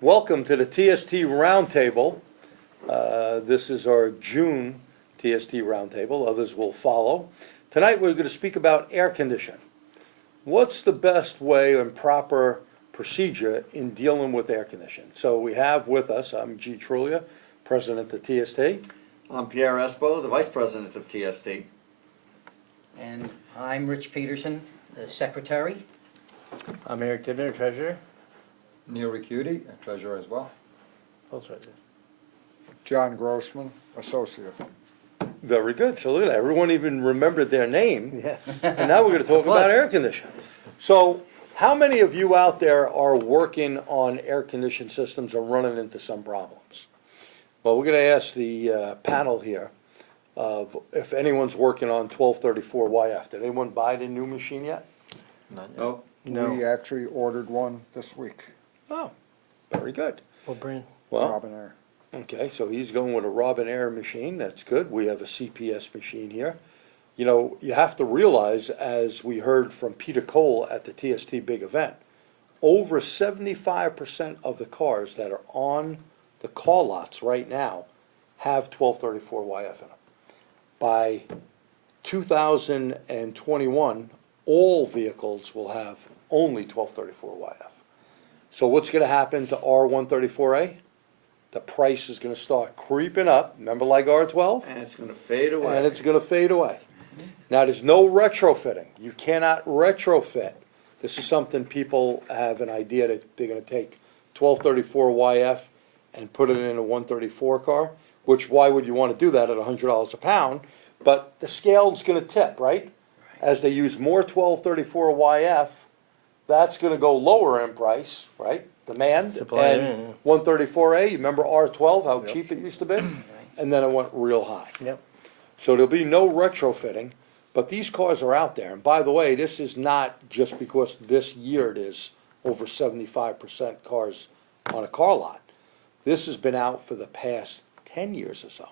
Welcome to the TST RoundTable. This is our June TST RoundTable. Others will follow. Tonight we're going to speak about air conditioning. What's the best way and proper procedure in dealing with air conditioning? So we have with us, I'm G. Trulia, President of TST. I'm Pierre Espo, the Vice President of TST. And I'm Rich Peterson, the Secretary. I'm Eric Dibner, Treasurer. Neil Ricciuti, Treasurer as well. Both right there. John Grossman, Associate. Very good. So look at that. Everyone even remembered their name. Yes. And now we're going to talk about air conditioning. So how many of you out there are working on air conditioning systems and running into some problems? Well, we're going to ask the panel here of if anyone's working on 1234yf. Did anyone buy the new machine yet? Oh, No. We actually ordered one this week, Oh, very good. What brand? Well, Robin Air. okay, so he's going with a Robin Air machine. That's good. We have a CPS machine here. You know, you have to realize, as we heard from Peter Cole at the TST big event, over 75% of the cars that are on the car lots right now have 1234yf in them. By 2021, all vehicles will have only 1234yf. So what's going to happen to R134a? The price is going to start creeping up. Remember, like R12? and it's going to fade away. And it's going to fade away. Now, there's no retrofitting. You cannot retrofit. This is something people have an idea that they're going to take 1234yf and put it in a 134 car, which why would you want to do that at $100 a pound? But the scale's going to tip, right? As they use more 1234yf, that's going to go lower in price, right? Demand. Supply, And 134a, you remember R12, how Yep. cheap it used to be? And then it went real high. Yep. So there'll be no retrofitting, but these cars are out there. And by the way, this is not just because this year it is over 75% cars on a car lot. This has been out for the past 10 years or so.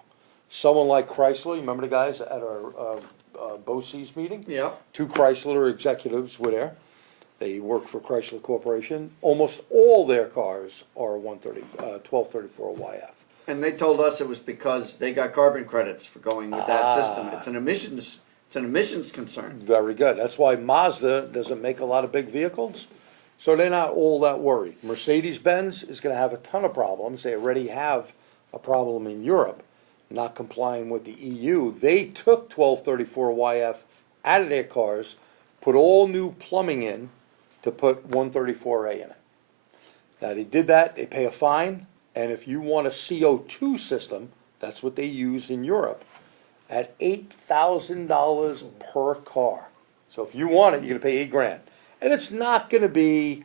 Someone like Chrysler, you remember the guys at our BOCES meeting? Yeah. Two Chrysler executives were there. They work for Chrysler Corporation. Almost all their cars are 1234yf. And they told us it was because they got carbon credits for going with that system. It's an emissions concern. Very good. That's why Mazda doesn't make a lot of big vehicles, so they're not all that worried. Mercedes-Benz is going to have a ton of problems. They already have a problem in Europe, not complying with the EU. They took 1234yf out of their cars, put all new plumbing in to put 134a in it. Now, they did that. They pay a fine, and if you want a CO2 system, that's what they use in Europe, at $8,000 per car. So if you want it, you're gonna pay $8,000. And it's not gonna be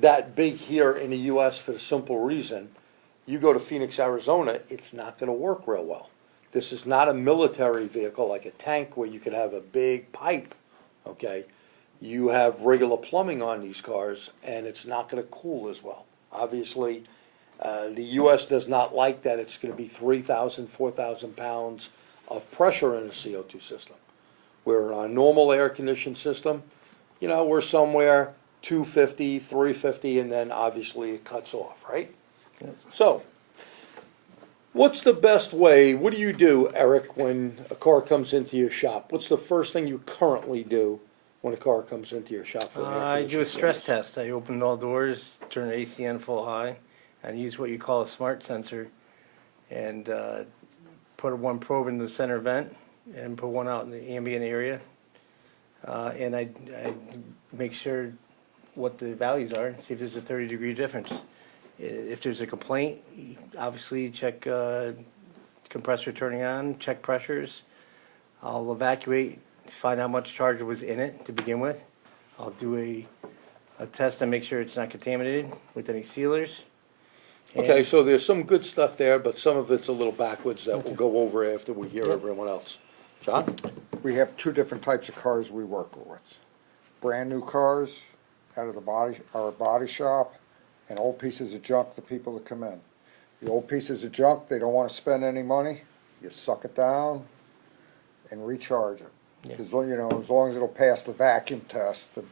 that big here in the US for the simple reason, you go to Phoenix, Arizona, it's not gonna work real well. This is not a military vehicle like a tank where you could have a big pipe, okay? You have regular plumbing on these cars and it's not gonna cool as well. Obviously, the US does not like that. It's gonna be 3,000, 4,000 pounds of pressure in a CO2 system. Where in our normal air conditioned system, you know, we're somewhere 250, 350, and then obviously it cuts off, right? So, what's the best way, what do you do, Eric, when a car comes into your shop? What's the first thing you currently do when a car comes into your shop for an air I do a conditioning stress service? test. I open all doors, turn the AC on full high, and use what you call a smart sensor, and put one probe in the center vent, and put one out in the ambient area. And I make sure what the values are, see if there's a 30-degree difference. If there's a complaint, obviously check compressor turning on, check pressures. I'll evacuate, find out how much charge was in it to begin with. I'll do a test and make sure it's not contaminated with any sealers. Okay, And- so there's some good stuff there, but some of it's a little backwards that we'll go over after we hear everyone else. John? We have two different types of cars we work with. Brand new cars out of our body shop, and old pieces of junk, the people that come in. The old pieces of junk, they don't wanna spend any money, you suck it down and recharge it. Yeah. As long, as long as it'll pass the vacuum test, the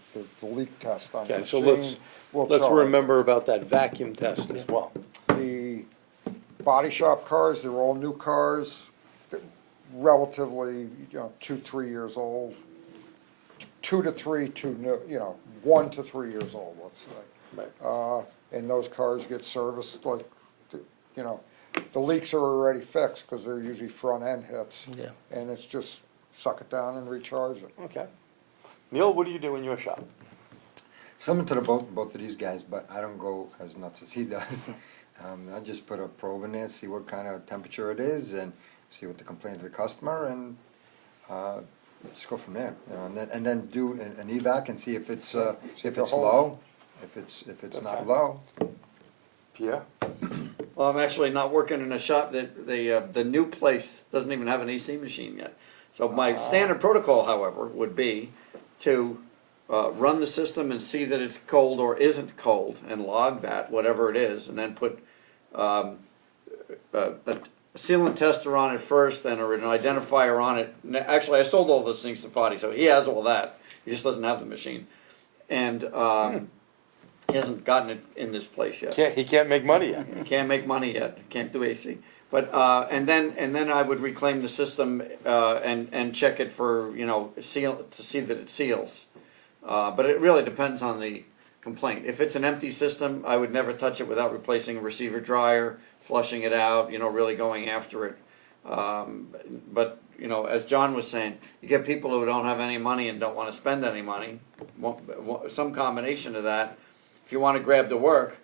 leak test on the Okay, so machine, we'll let's tow it. remember about that vacuum test as well. The body shop cars, they're all new cars, they're relatively, 2, 3 years old. 2 to 3, 1 to 3 years old, let's say. Right. And those cars get serviced like, the leaks are already fixed, cause they're usually front end hits. Yeah. And it's just suck it down and recharge it. Okay. Neil, what do you do in your shop? Similar to both of these guys, but I don't go as nuts as he does. I just put a probe in there, see what kind of temperature it is, and see what the complaint of the customer, and just go from there. And then do an evac and see if it's the low, if it's not low. Pierre? Well, I'm actually not working in a shop that the new place doesn't even have an AC machine yet. So my standard protocol, however, would be to run the system and see that it's cold or isn't cold and log that, whatever it is, and then put a sealant tester on it first and an identifier on it. Actually, I sold all those things to Fadi, so he has all that. He just doesn't have the machine. And he hasn't gotten it in this place yet. He can't make money yet. Can't make money yet, can't do AC. But, and then I would reclaim the system, and check it for, seal, to see that it seals. But it really depends on the complaint. If it's an empty system, I would never touch it without replacing a receiver dryer, flushing it out, really going after it. But, as John was saying, you get people who don't have any money and don't wanna spend any money, some combination of that. If you wanna grab the work,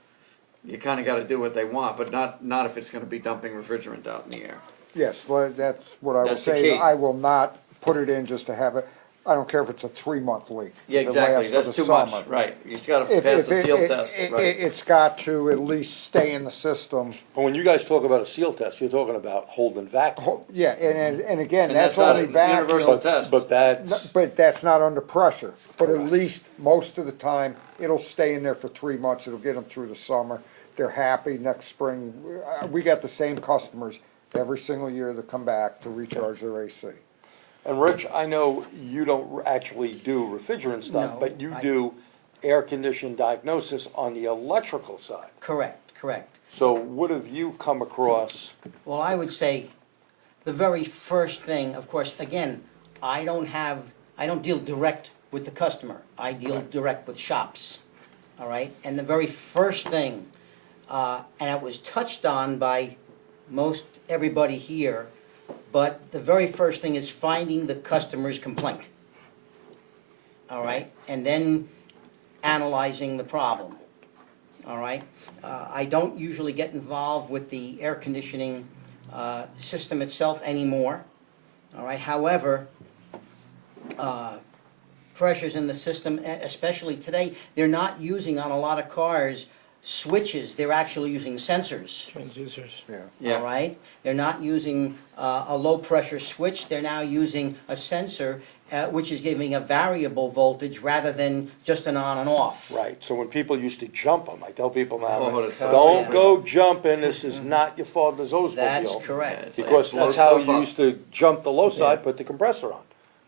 you kinda gotta do what they want, but not if it's gonna be dumping refrigerant out in the air. Yes, well, that's what I was That's the key. saying, I will not put it in just to have it, I don't care if it's a 3-month leak. Yeah, If it exactly, lasts for that's the too much, summer. right, you just gotta If- pass if the it- seal it- test, it- right. It's got to at least stay in the system. But when you guys talk about a seal test, you're talking about holding vacuum. Yeah, and again, And that's not only a universal vacuum, test. But that's, but that's not under pressure. But at Correct. least, most of the time, it'll stay in there for 3 months, it'll get them through the summer. They're happy next spring. We got the same customers every single year that come back to recharge their AC. and Rich, I know you don't actually do refrigerant stuff, No, but you I- do air condition diagnosis on the electrical side. Correct, correct. So what have you come across? Well, I would say the very first thing, of course, again, I don't deal direct with the customer. I deal direct with shops, all right? And the very first thing, and it was touched on by most everybody here, but the very first thing is finding the customer's complaint, all right? And then analyzing the problem, all right? I don't usually get involved with the air conditioning system itself anymore, all right? However, pressures in the system, especially today, they're not using on a lot of cars switches, they're actually using sensors. Transducers. Yeah. Yeah. All right, they're not using a low pressure switch, they're now using a sensor which is giving a variable voltage rather than just an on and off. Right, so when people used to jump them, I tell people now, Oh, it's so don't stupid. go jumping, this is not your father's Oldsmobile. That's correct. It's like Because blow that's how stuff you up. used to jump the low side, Yeah. put the compressor on.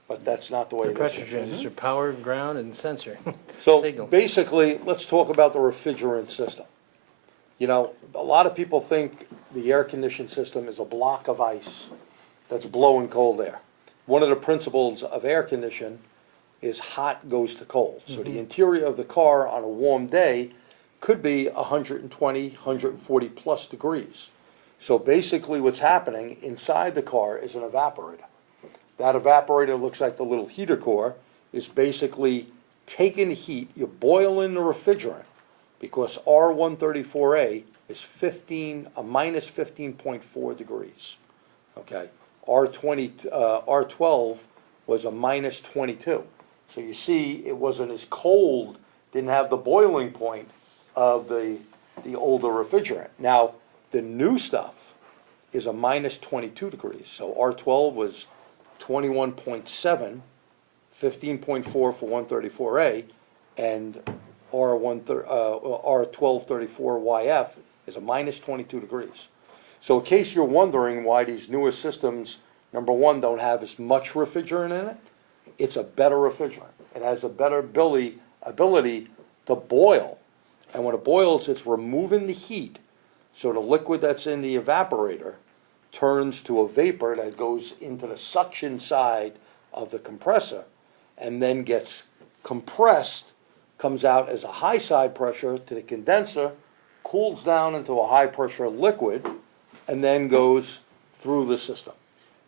But that's not the way The it pressure is. transducer, power, ground, and sensor. So Signal. basically, let's talk about the refrigerant system. A lot of people think the air conditioned system is a block of ice that's blowing cold air. One of the principles of air condition is hot goes to cold. So the interior of the car on a warm day could be 120, 140 plus degrees. So basically what's happening inside the car is an evaporator. That evaporator looks like the little heater core, is basically taking the heat, you're boiling the refrigerant, because R134a is minus 15.4 degrees, okay? R12 was a minus 22. So you see, it wasn't as cold, didn't have the boiling point of the older refrigerant. Now, the new stuff is a minus 22 degrees, so R12 was 21.7, 15.4 for 134A, and R1234yf is a minus 22 degrees. So in case you're wondering why these newer systems, number one, don't have as much refrigerant in it, it's a better refrigerant. It has a better ability to boil. And when it boils, it's removing the heat, so the liquid that's in the evaporator turns to a vapor that goes into the suction side of the compressor and then gets compressed, comes out as a high side pressure to the condenser, cools down into a high pressure liquid, and then goes through the system.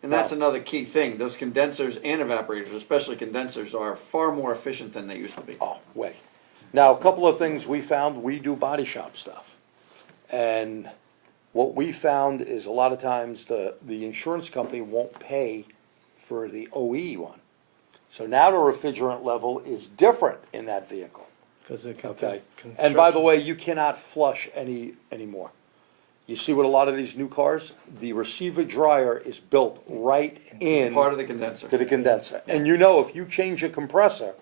And that's another key thing, those condensers and evaporators, especially condensers, are far more efficient than they used to be. Oh, way. Now, a couple of things we found, we do body shop stuff. And what we found is a lot of times the insurance company won't pay for the OE one. So now the refrigerant level is different in that vehicle, Because it okay? And by the way, you cannot flush anymore. You see with a lot of these new cars, the receiver dryer is built right in Part of the condenser. to the condenser. And you know, if you change a compressor,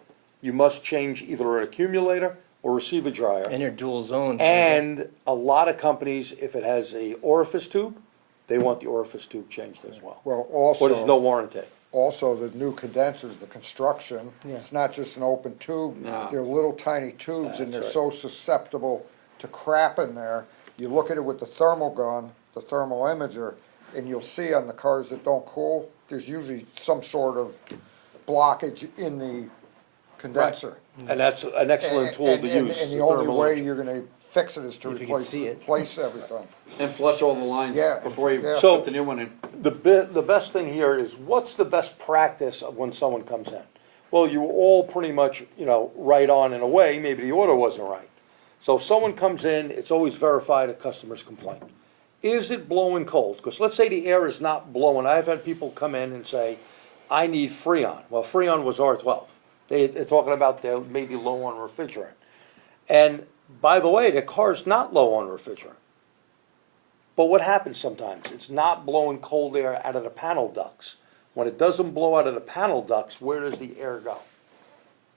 you must change either an accumulator or receiver dryer. And your dual zone. And a lot of companies, if it has a orifice tube, they want the orifice tube changed as well. Well, But it's no also, warranty. also the new condensers, the construction, Yeah. it's not just an open tube. No. They're little tiny tubes and they're That's so susceptible to crap in there. You look at it with the thermal gun, the thermal imager, and you'll see on the cars that don't cool, there's usually some sort of blockage in the condenser. And that's an excellent tool to use. And the the only thermal way imaging. you're gonna fix it is to If you can see it. replace everything. And flush all the lines Yeah, before you yeah. So- put the new one in. The best thing here is, what's the best practice of when someone comes in? Well, you were all pretty much, right on in a way, maybe the order wasn't right. So if someone comes in, it's always verify the customer's complaint. Is it blowing cold? Because let's say the air is not blowing. I've had people come in and say, I need Freon. Well, Freon was R12. They're talking about they're maybe low on refrigerant. And by the way, the car's not low on refrigerant. But what happens sometimes? It's not blowing cold air out of the panel ducts. When it doesn't blow out of the panel ducts, where does the air go?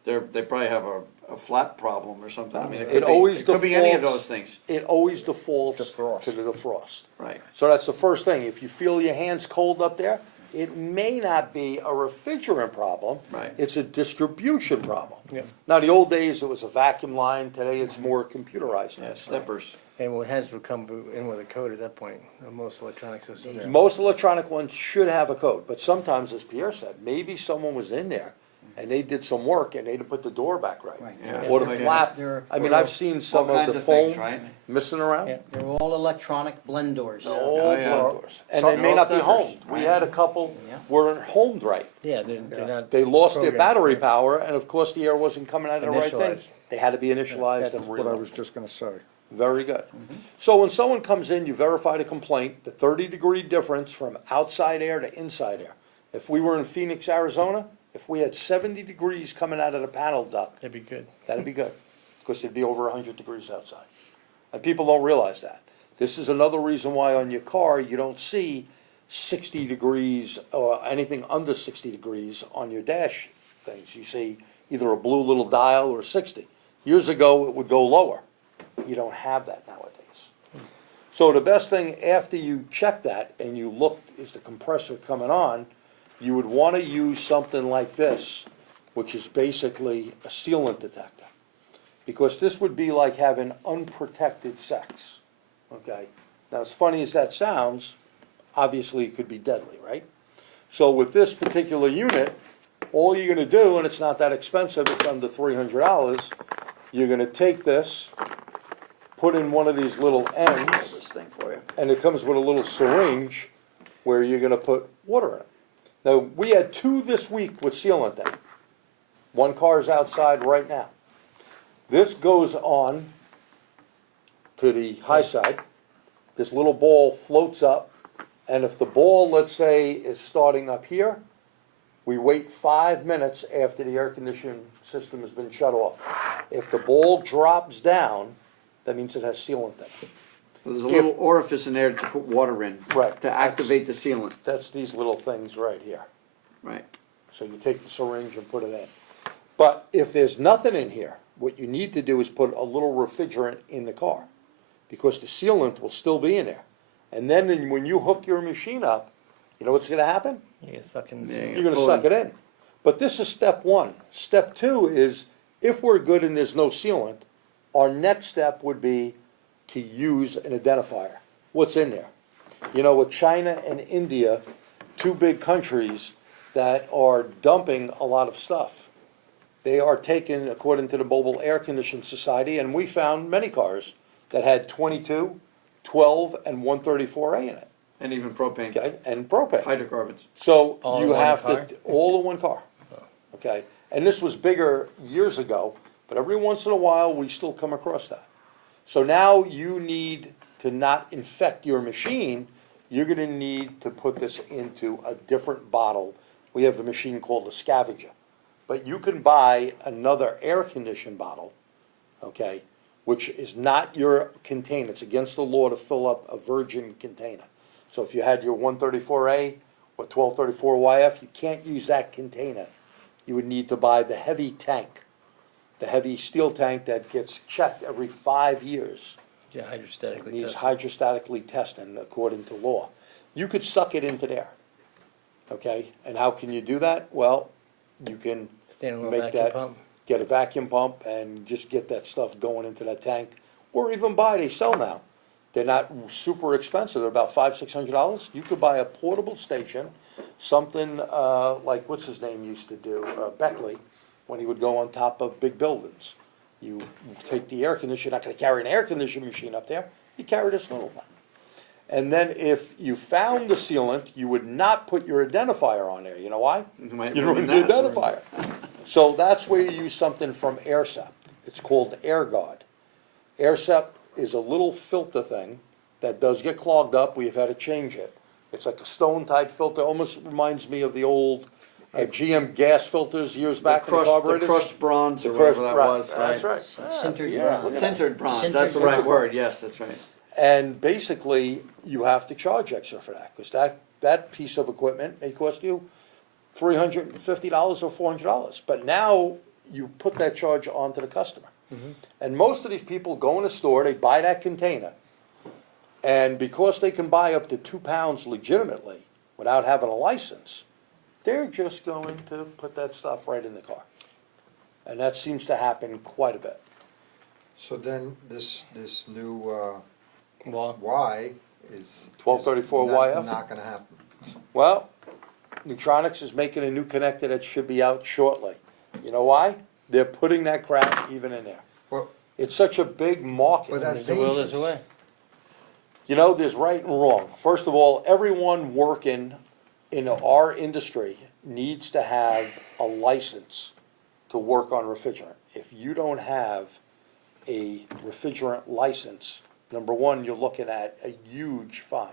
They probably have a flap problem or something. I mean, It always it could be any of defaults- those things. It always defaults Defrost. to the defrost. Right. So that's the first thing. If you feel your hands cold up there, it may not be a refrigerant problem. Right. It's a distribution problem. Yeah. Now, the old days, it was a vacuum line. Today, it's more computerized. Yeah, steppers. And what has to come in with a code at that point, on most electronic systems. Most electronic ones should have a code, but sometimes, as Pierre said, maybe someone was in there and they did some work and they didn't put the door back right. Right. Yeah. Or Oh, the yeah. flap. They're- I mean, I've seen some All of kinds the of things, foam right? missing around. Yeah, they're all electronic blend doors. Old Oh, yeah. blood doors. And they may All not be steppers, homed. We right. had a couple Yeah. weren't homed right. Yeah, they're not. They lost their programmed. battery power, and of course, the air wasn't coming out of the right thing. Initialized. They had to be initialized That's and what I reloaded. was just gonna say. Very good. So when someone comes in, you verify the complaint, the 30-degree difference from outside air to inside air. If we were in Phoenix, Arizona, if we had 70 degrees coming out of the panel duct, That'd be good. that'd be good, because it'd be over 100 degrees outside. And people don't realize that. This is another reason why on your car, you don't see 60 degrees or anything under 60 degrees on your dash things. You see either a blue little dial or 60. Years ago, it would go lower. You don't have that nowadays. So the best thing, after you check that and you look, is the compressor coming on, you would want to use something like this, which is basically a sealant detector. Because this would be like having unprotected sex, okay? Now, as funny as that sounds, obviously it could be deadly, right? So with this particular unit, all you're gonna do, and it's not that expensive, it's under $300, you're gonna take this, put in one of these little ends, This thing for you. and it comes with a little syringe where you're gonna put water in it. Now, we had 2 this week with sealant in. One car's outside right now. This goes on to the high side. This little ball floats up, and if the ball, let's say, is starting up here, we wait 5 minutes after the air conditioning system has been shut off. If the ball drops down, that means it has sealant in it. So there's a little orifice in there to put water in. Right. To activate the sealant. That's these little things right here. Right. So you take the syringe and put it in. But if there's nothing in here, what you need to do is put a little refrigerant in the car, because the sealant will still be in there. And then when you hook your machine up, you know what's gonna happen? You get stuck in the Yeah. You're gonna Pull suck in. it in. But this is step one. Step two is, if we're good and there's no sealant, our next step would be to use an identifier. What's in there? You know, with China and India, two big countries that are dumping a lot of stuff. They are taken, according to the Mobile Air Conditioning Society, and we found many cars that had 22, 12, and 134A in it, And even propane, okay, and propane. hydrocarbons. So All in you one have car? to, all in one car, okay? And this was bigger years ago, but every once in a while, we still come across that. So now you need to not infect your machine, you're gonna need to put this into a different bottle. We have a machine called a scavenger. But you can buy another air-conditioned bottle, okay, which is not your container. It's against the law to fill up a virgin container. So if you had your 134A or 1234yf, you can't use that container. You would need to buy the heavy tank, the heavy steel tank that gets checked every 5 years. Yeah, hydrostatically Needs tested. hydrostatically tested according to law. You could suck it into there, okay? And how can you do that? Well, you can Standalone make vacuum that, pump. get a vacuum pump and just get that stuff going into that tank. Or even buy, they sell now. They're not super expensive, they're about $500-600. You could buy a portable station, something like, what's his name used to do, Beckley, when he would go on top of big buildings. You take the air conditioner, you're not gonna carry an air conditioning machine up there, you carry this little one. And then if you found the sealant, you would not put your identifier on there, you know why? You might You ruin ruined the that. identifier. So that's where you use something from AirSep. It's called AirGuard. AirSep is a little filter thing that does get clogged up. We've had to change it. It's like a stone-type filter, almost reminds me of the old GM gas filters years back in the The carburetors. crushed bronze or The whatever crushed- that right, was, right? That's right. Sintered Yeah, bronze. look at that. Sintered bronze, Sintered that's the right bronze. word, yes, that's right. And basically, you have to charge extra for that, because that piece of equipment may cost you $350 or $400. But now, you put that charge onto the customer. And most of these people go in a store, they buy that container, and because they can buy up to 2 pounds legitimately, without having a license, they're just going to put that stuff right in the car. And that seems to happen quite a bit. So then this new, Well, Y is. 1234yf? That's not gonna happen. Well, Nutronics is making a new connector that should be out shortly. You know why? They're putting that crap even in there. Well, It's such a big market. But that's there's a will, there's a dangerous. way. You know, there's right and wrong. First of all, everyone working in our industry needs to have a license to work on refrigerant. If you don't have a refrigerant license, number one, you're looking at a huge fine.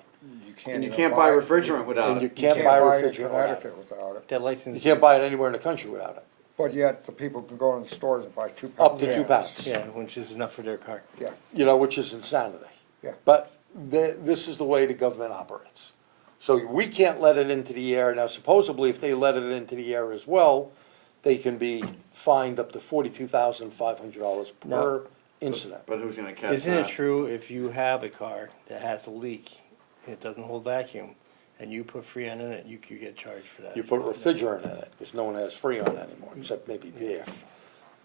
You can't And you even can't buy it. refrigerant without And you it. can't buy it in refrigerant without it. Connecticut without it. That license. You can't buy it anywhere in the country without it, But yet, the people can go in the stores and buy 2 pounds. up to 2 pounds. Yeah, which is enough for their car. Yeah, You know, which is insanity. Yeah. But this is the way the government operates. So we can't let it into the air. Now supposedly, if they let it into the air as well, they can be fined up to $42,500 per No. incident. But who's gonna catch that? Isn't it true if you have a car that has a leak, it doesn't hold vacuum, and you put Freon in it, you could get charged for that? You put refrigerant in it, because no one has Freon anymore, except maybe beer.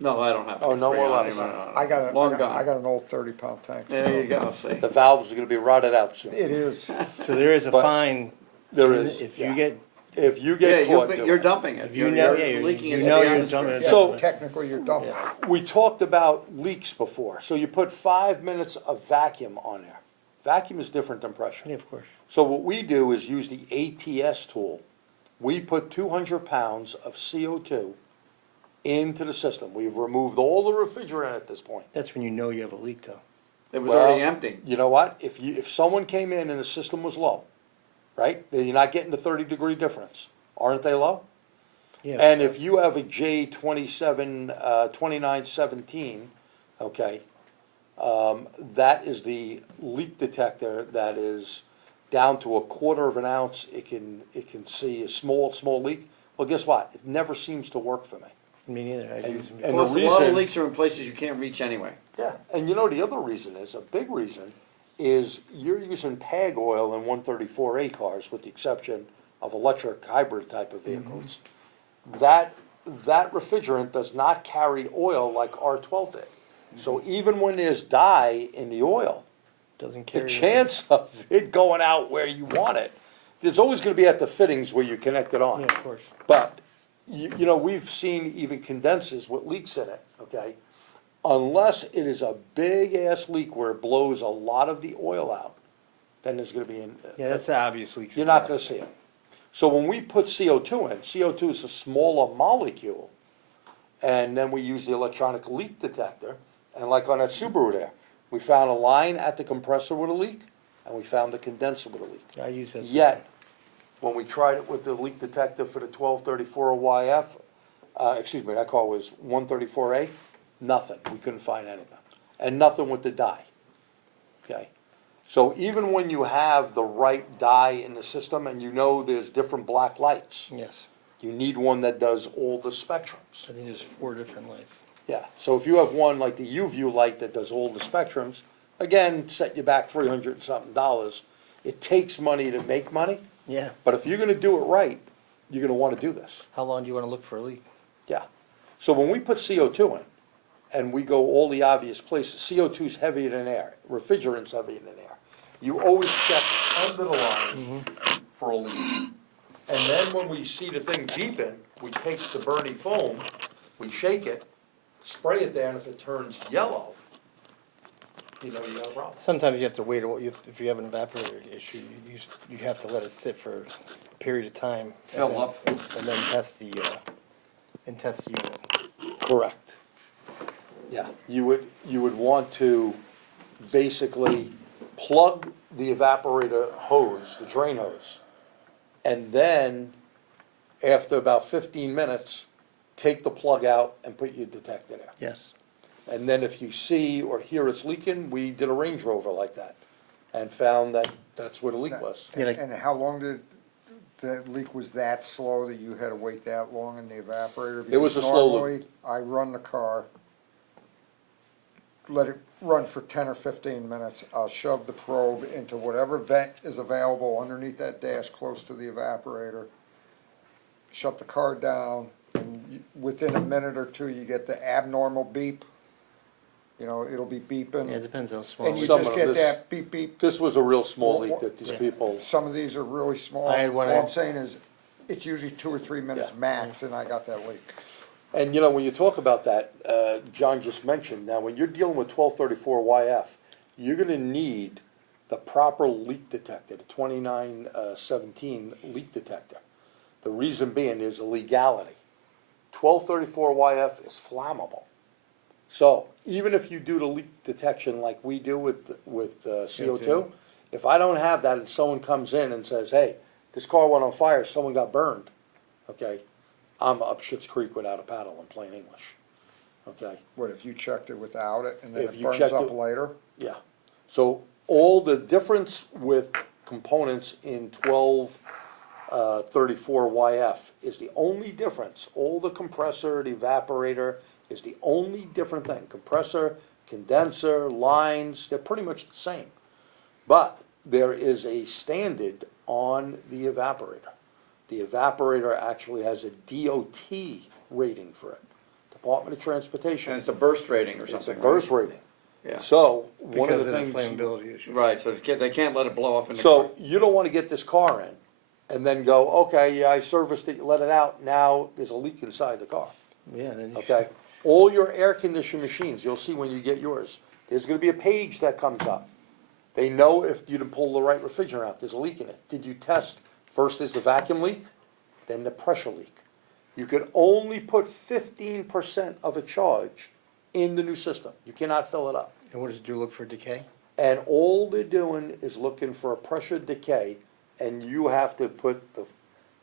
No, I don't have Oh, any no free more on license. anymore. I got Long I gone. got an old 30-pound tank. There you go, see? The valves are gonna be rotted out soon. It is, So there is a But fine. There in- is, If yeah. you get, If you Yeah, get caught you're doing it. dumping it. If you know- yeah, You're leaking you it know in the you're atmosphere. dumping it. yeah, So- technically you're dumping. Yeah. We talked about leaks before, so you put 5 minutes of vacuum on there. Vacuum is different than pressure. yeah, of course. So what we do is use the ATS tool. We put 200 pounds of CO2 into the system. We've removed all the refrigerant at this point. That's when you know you have a leak though. It was Well, already empty. You know what? If someone came in and the system was low, right, then you're not getting the 30-degree difference. Aren't they low? Yeah. And if you have a J27, 2917, okay, that is the leak detector that is down to a quarter of an ounce. It can see a small leak. Well, guess what? It never seems to work for me. Me neither. I And- use them. and Plus, the a lot of reason- leaks are in places you can't reach anyway. Yeah, and you know, the other reason is, a big reason, is you're using PAG oil in 134A cars, with the exception of electric hybrid type of vehicles. that refrigerant does not carry oil like R12 did. So even when there's dye in the oil, Doesn't the carry. chance of it going out where you want it, there's always gonna be at the fittings where you connect it on. Yeah, of course. But, you know, we've seen even condensers with leaks in it, okay? Unless it is a big ass leak where it blows a lot of the oil out, then there's gonna be, Yeah, that's obviously. you're not gonna see it. So when we put CO2 in, CO2 is a smaller molecule, and then we use the electronic leak detector, and like on that Subaru there, we found a line at the compressor with a leak, and we found the condenser with a leak. I use that. Yet, when we tried it with the leak detector for the 1234yf, that car was 134a, nothing, we couldn't find anything. And nothing with the dye, okay? So even when you have the right dye in the system and you know there's different black lights, Yes, you need one that does all the spectrums. I think there's 4 different lights. Yeah, so if you have one like the U-View light that does all the spectrums, again, set you back $300 and something dollars. It takes money to make money, Yeah. but if you're gonna do it right, you're gonna wanna do this. How long do you wanna look for a leak? Yeah. So when we put CO2 in, and we go all the obvious places, CO2 is heavier than air, refrigerant's heavier than air. You always check under the line for a leak. And then when we see the thing beeping, we take the Bernie foam, we shake it, spray it there, and if it turns yellow, you know you got a problem. Sometimes you have to wait, if you have an evaporator issue, you have to let it sit for a period of time. and Fill then- up. And then test the unit. Correct. Yeah, you would want to basically plug the evaporator hose, the drain hose, and then, after about 15 minutes, take the plug out and put your detector there. Yes. And then if you see or hear it's leaking, we did a Range Rover like that, and found that that's where the leak was. Yeah, like- And how long did, the leak was that slow that you had to wait that long in the evaporator? It was Because a slow leak. normally, I run the car, let it run for 10 or 15 minutes, I'll shove the probe into whatever vent is available underneath that dash close to the evaporator, shut the car down, and within a minute or two, you get the abnormal beep. You know, it'll be beeping. Yeah, it depends on how small. And you leak. Some just of get this- that beep, beep. This was a real small leak that these Yeah. people, Some of these are really small. I had one All at- I'm saying is, it's usually 2 or 3 minutes Yeah. max, and I got that leak. and you know, when you talk about that, John just mentioned, now when you're dealing with 1234yf, you're gonna need the proper leak detector, the 2917 leak detector. The reason being is a legality. 1234yf is flammable. So even if you do the leak detection like we do with CO2, if I don't have that and someone comes in and says, hey, this car went on fire, someone got burned, okay, I'm up Schitt's Creek without a paddle in plain English, okay? What, if you checked it without it, and then If it you burns checked up it- later? Yeah, so all the difference with components in 1234yf is the only difference. All the compressor, the evaporator is the only different thing. Compressor, condenser, lines, they're pretty much the same. But there is a standard on the evaporator. The evaporator actually has a DOT rating for it, Department of Transportation. And it's a burst rating or It's a something, right? burst rating. Yeah. So, one of Because the of the things. flammability issue. Right, so they can't let it blow up in the So car. you don't wanna get this car in and then go, okay, yeah, I serviced it, let it out, now there's a leak inside the car, Yeah, then you okay? All your air conditioned machines, you'll see when you get yours, there's gonna be a page that comes up. They know if you didn't pull the right refrigerant out, there's a leak in it. Did you test, first is the vacuum leak, then the pressure leak. You can only put 15% of a charge in the new system, you cannot fill it up. And what does it do, look for decay? And all they're doing is looking for a pressure decay, and you have to put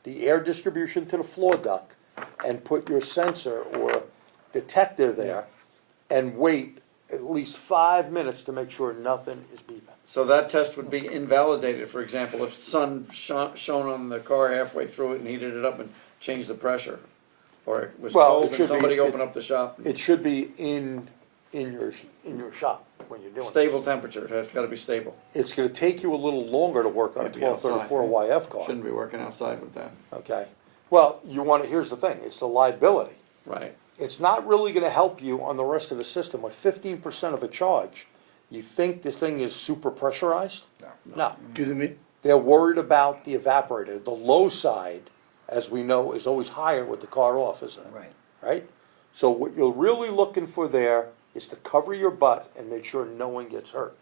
the air distribution to the floor duct and put your sensor or detector there and wait at least 5 minutes to make sure nothing is beeping. So that test would be invalidated, for example, if sun shone on the car halfway through it and heated it up and changed the pressure. Or it was Well, it cold should and be- somebody it- opened up the shop. It should be in your shop when you're doing it. Stable temperature, it's gotta be stable. It's gonna take you a little longer to work on a Can't be outside. 1234yf car. Shouldn't be working outside with that. Okay, Well, here's the thing, it's the liability. Right. It's not really gonna help you on the rest of the system. With 15% of a charge, you think this thing is super pressurized? No. Do the, They're worried about the evaporator. The low side, as we know, is always higher with the car off, isn't it? Right. Right? So what you're really looking for there is to cover your butt and make sure no one gets hurt.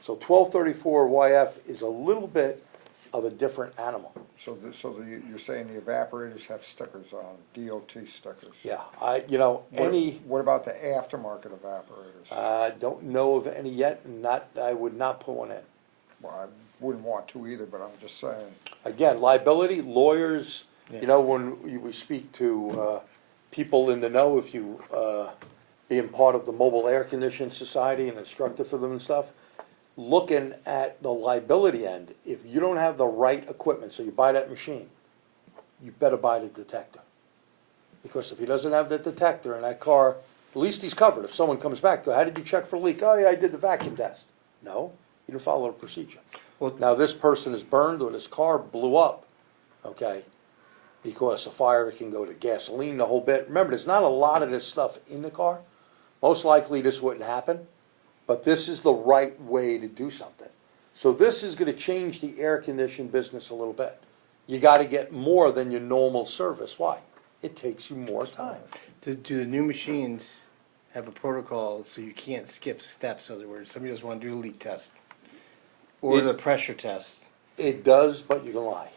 So 1234yf is a little bit of a different animal. You're saying the evaporators have stickers on, DOT stickers? Yeah, What about the aftermarket evaporators? I don't know of any yet, I would not put one in. Well, I wouldn't want to either, but I'm just saying. Again, liability, lawyers, when we speak to people in the know, if you, being part of the Mobile Air Conditioning Society and instructor for them and stuff, looking at the liability end, if you don't have the right equipment, so you buy that machine, you better buy the detector. Because if he doesn't have the detector in that car, at least he's covered. If someone comes back, go, how did you check for leak? Oh, yeah, I did the vacuum test. No, you didn't follow the procedure. Well- Now, this person is burned or this car blew up, okay? Because a fire can go to gasoline, the whole bit. Remember, there's not a lot of this stuff in the car. Most likely this wouldn't happen, but this is the right way to do something. So this is gonna change the air conditioning business a little bit. You gotta get more than your normal service. Why? It takes you more time. do the new machines have a protocol so you can't skip steps? In other words, somebody doesn't wanna do the leak test or It- the pressure test. It does, but you can lie,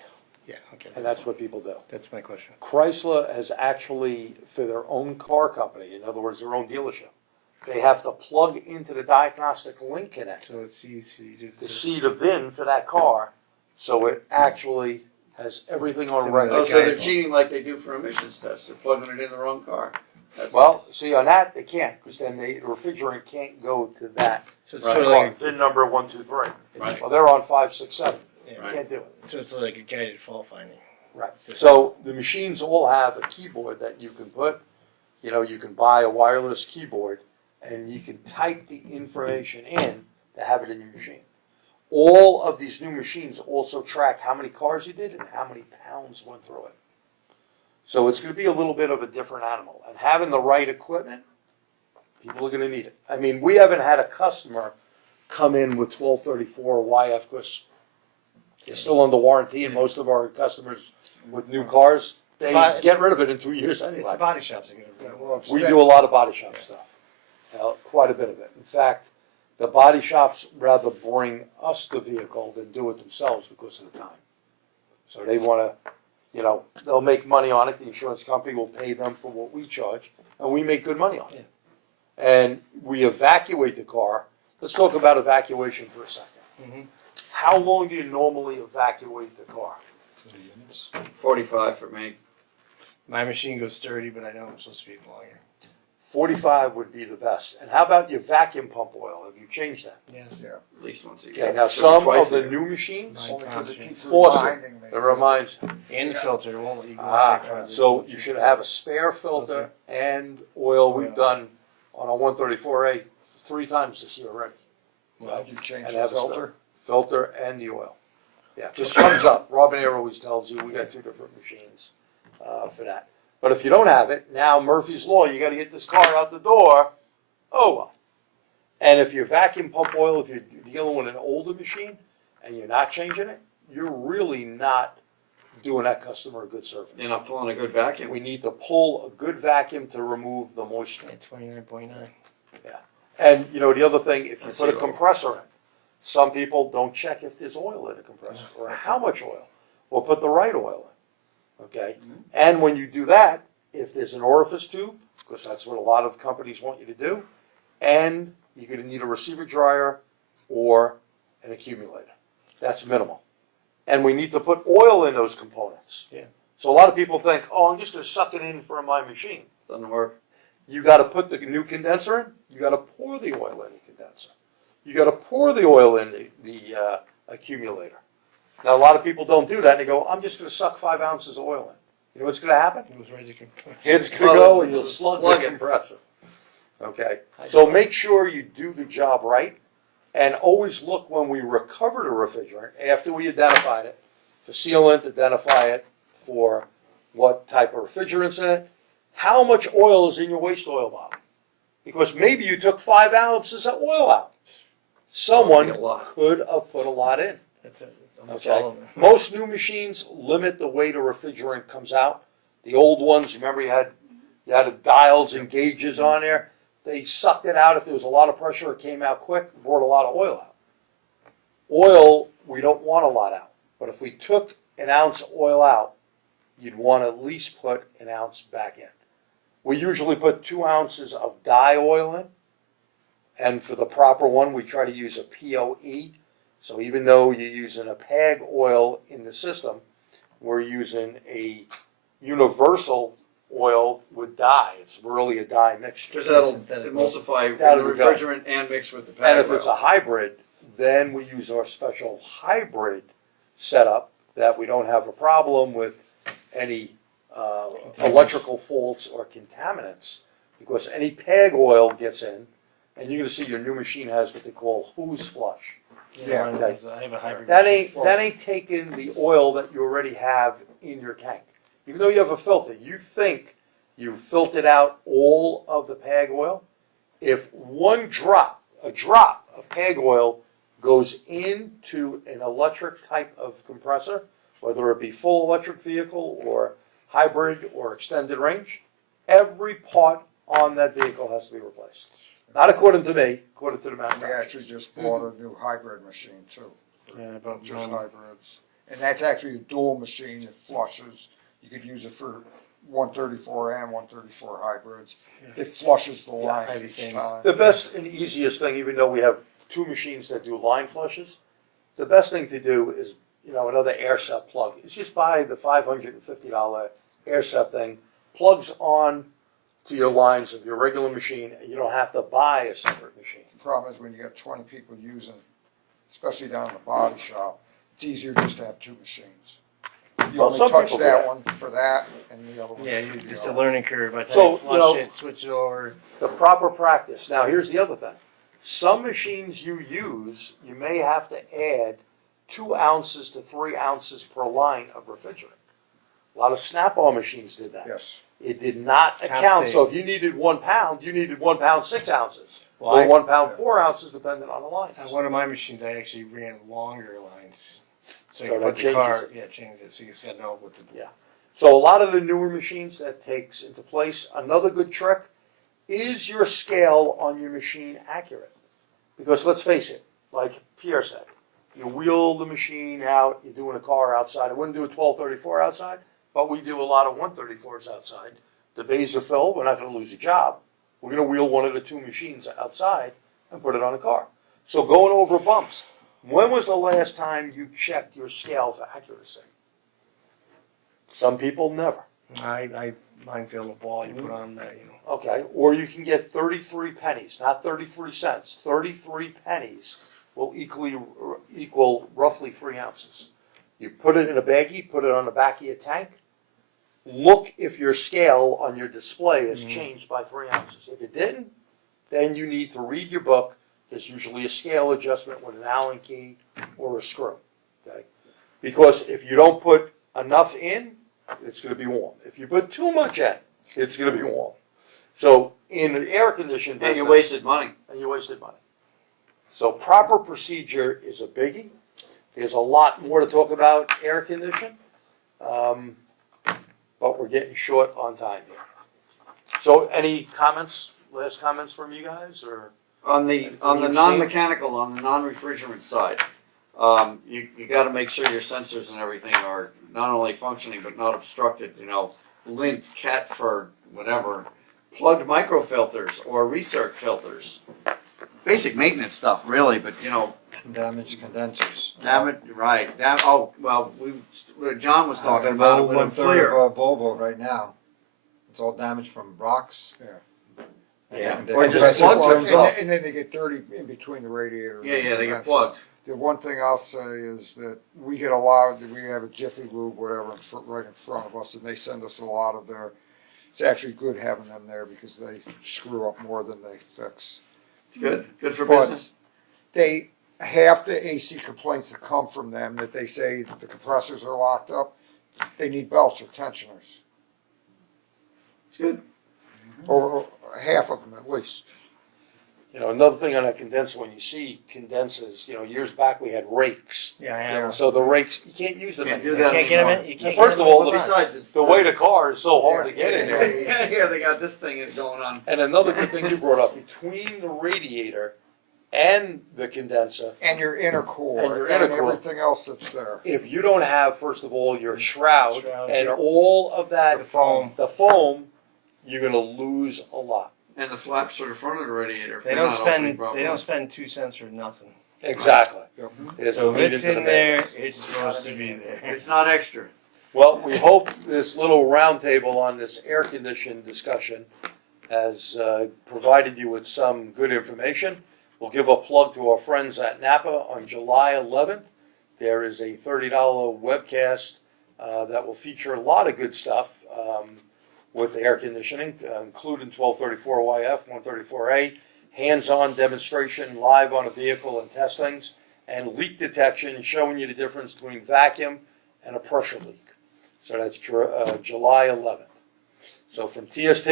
Yeah, okay. and that's what people do. That's my question. Chrysler has actually, for their own car company, in other words, their own dealership, they have to plug into the diagnostic link connector So it's easy, you do to see the VIN for that car, so it actually has everything on Similar record. Oh, so they're cheating like they do for emissions tests, they're plugging it in the wrong car. That's Well, nice. see, on that, they can't, because then the refrigerant can't go to that So it's Right. sort of car, like, VIN number 123. Right. Well, they're on 5, 6, 7. yeah, Right. Can't do it. so it's like a guided fault finding. Right. So the machines all have a keyboard that you can put, you can buy a wireless keyboard and you can type the information in to have it in your machine. All of these new machines also track how many cars you did and how many pounds went through it. So it's going to be a little bit of a different animal. And having the right equipment, people are going to need it. I mean, we haven't had a customer come in with 1234 YF because they're still under warranty, and most of our customers with new cars, they But- get rid of it in 2 years It's the anyway. body shops that are Yeah, gonna. well, it's We that- do a lot of body shop stuff, quite a bit of it. In fact, the body shops rather bring us the vehicle than do it themselves because of the time. So they wanna, they'll make money on it, the insurance company will pay them for what we charge, and we make good money on it. And we evacuate the car. Let's talk about evacuation for a second. How long do you normally evacuate the car? 45 for me. My machine goes 30, but I know I'm supposed to be longer. 45 would be the best. And how about your vacuum pump oil? Have you changed that? Yeah. Yeah. At least once a year. Okay, now So some twice of a the year. new machines Only because it keeps force it. reminding me. It reminds, And the filter, it won't let you go. so you should have a spare filter and oil. We've done on a 134A 3 times this year already. Did you change And the have a filter? Filter and the oil. Yeah, just comes up. Robin Air always tells you, we got 2 different machines for that. But if you don't have it, now Murphy's Law, you gotta get this car out the door. Oh, well. And if your vacuum pump oil, if you're dealing with an older machine and you're not changing it, you're really not doing that customer a good service. You're not pulling a good vacuum. We need to pull a good vacuum to remove the moisture. Yeah, 29.9. And, the other thing, if you That's put a the oil. compressor in, some people don't check if there's oil in a compressor or how much oil, or put the right oil in, okay? And when you do that, if there's an orifice tube, because that's what a lot of companies want you to do, and you're gonna need a receiver dryer or an accumulator. That's minimal. And we need to put oil in those components. Yeah. So a lot of people think, oh, I'm just gonna suck it in for my machine. Doesn't work. You gotta put the new condenser in, you gotta pour the oil in the condenser. You gotta pour the oil in the accumulator. Now, a lot of people don't do that, and they go, I'm just gonna suck 5 ounces of oil in. You know what's gonna happen? It was ready to compress. It's gonna Well, go it's and you'll a slug slug the it. compressor. Okay, so make sure you do the job right, and always look when we recover the refrigerant, after we identified it, for sealant, identify it for what type of refrigerant's in it, how much oil is in your waste oil bottle. Because maybe you took 5 ounces of oil out. Someone That'd be a lot. could have put a lot in. That's it. That's almost Okay, all of it. most new machines limit the way the refrigerant comes out. The old ones, remember you had the dials and gauges on there. They sucked it out. If there was a lot of pressure, it came out quick, brought a lot of oil out. Oil, we don't want a lot out. But if we took an ounce of oil out, you'd want to at least put an ounce back in. We usually put 2 ounces of dye oil in. And for the proper one, we try to use a POE. So even though you're using a PAG oil in the system, we're using a universal oil with dye. It's really a dye mixture. Because that'll Synthetic. emulsify the That'll go. refrigerant and mix with the And pad if it's a hybrid, then we use our special hybrid setup that we don't have a problem with any electrical faults or contaminants. Because any PAG oil gets in, and you're gonna see your new machine has what they call hose flush. Yeah, mine okay. is- I have a hybrid. That machine. ain't taking the oil that you already have in your tank. Even though you have a filter, you think you filtered out all of the PAG oil. If a drop of PAG oil goes into an electric type of compressor, whether it be full electric vehicle or hybrid or extended range, every part on that vehicle has to be replaced. Not according to me, according to the We manufacturer. actually just bought a new hybrid machine too, for Yeah, about just mine. hybrids. And that's actually a dual machine that flushes. You could use it for 134 and 134 hybrids. It flushes the I lines have the each same. time. The best and easiest thing, even though we have 2 machines that do line flushes, the best thing to do is, another air sep plug. Is just buy the $550 air sep thing, plugs on to your lines of your regular machine, and you don't have to buy a separate machine. The problem is when you got 20 people using, especially down in the body shop, it's easier just to have 2 machines. You Well, only some touch people do that that. one for that, and the other one. Yeah, for the just a other. learning curve. By the So, time you flush you know- it, switch it over. The proper practice. Now, here's the other thing. Some machines you use, you may have to add 2 ounces to 3 ounces per line of refrigerant. A lot of Snap-on machines did that. Yes. It did not account, so if you needed 1 pound, you needed 1 pound 6 ounces. Well, Or I- 1 pound 4 ounces, depending on the lines. On one of my machines, I actually ran longer lines. So So you that put the changes car, it. yeah, change it. So you said no what to do. Yeah. So a lot of the newer machines that takes into place. Another good trick, is your scale on your machine accurate? Because let's face it, like Pierre said, you wheel the machine out, you're doing a car outside. I wouldn't do a 1234 outside, but we do a lot of 134s outside. The bays are filled, we're not gonna lose a job. We're gonna wheel one of the 2 machines outside and put it on a car. So going over bumps, when was the last time you checked your scale for accuracy? Some people never. Mine's the little ball you put on there, Okay, or you can get 33 pennies, not 33 cents. 33 pennies will equal roughly 3 ounces. You put it in a baggie, put it on the back of your tank. Look if your scale on your display has changed by 3 ounces. If it didn't, then you need to read your book. There's usually a scale adjustment with an Allen key or a screw. Okay, because if you don't put enough in, it's going to be warm. If you put too much in, it's going to be warm. So in an air conditioned business, And you wasted money. and you wasted money. So proper procedure is a biggie. There's a lot more to talk about air condition, but we're getting short on time here. So any comments, last comments from you guys, or? On the Anything you've seen? non-mechanical, on the non-refrigerant side, you got to make sure your sensors and everything are not only functioning but not obstructed. Lint, cat fur, whatever, plugged microfilters or recirc filters. Basic maintenance stuff, really. But Damaged condensers. right. Oh well, John was talking about it with a 1/3 FLIR. of a Volvo right now. It's all damaged from Brock's. Yeah. And the Or just compressor plug turns them. off. And then they get dirty in between the radiator. and Yeah, the they get condenser. plugged. The one thing I'll say is that we get a lot, we have a Jiffy Lube, whatever, right in front of us, and they send us a lot of their, it's actually good having them there because they screw up more than they fix. It's good for But- business. Half the AC complaints that come from them, that they say the compressors are locked up, they need belts or tensioners, Good. or half of them at least. You know, another thing on a condenser, when you see condensers, you know, years back we had rakes. Yeah, I Yeah. have. So the rakes, you can't use them Can't do anymore. that You can't get them anymore. in, you can't First get of them all, in the- the box. Besides, it's The weight of car is so hard to get in there. Yeah, they got this thing going on. And another good thing you brought up, between the radiator and the condenser, And your intercore, And your and intercore. everything else that's there. if you don't have, first of all, your shroud Shroud, and yep. all of that, The foam. you're gonna lose a lot. And the flaps are the front of the radiator. if They they're don't not opening spend, properly. they don't spend 2 cents for nothing. Exactly. Yep. It's So a if lead it's into the in man. there, it's supposed to be there. It's not extra. Well, we hope this little roundtable on this air condition discussion has provided you with some good information. We'll give a plug to our friends at Napa on July 11th. There is a $30 webcast that will feature a lot of good stuff with air conditioning, including 1234yf, 134a, hands-on demonstration live on a vehicle and testings, and leak detection showing you the difference between vacuum and a pressure leak. So that's July 11th. So from TST,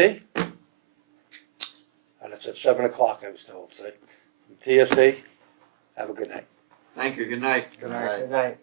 and it's at 7 o'clock, I was told. So from TST, have a good night. Thank you. Good night. Good night. Good night.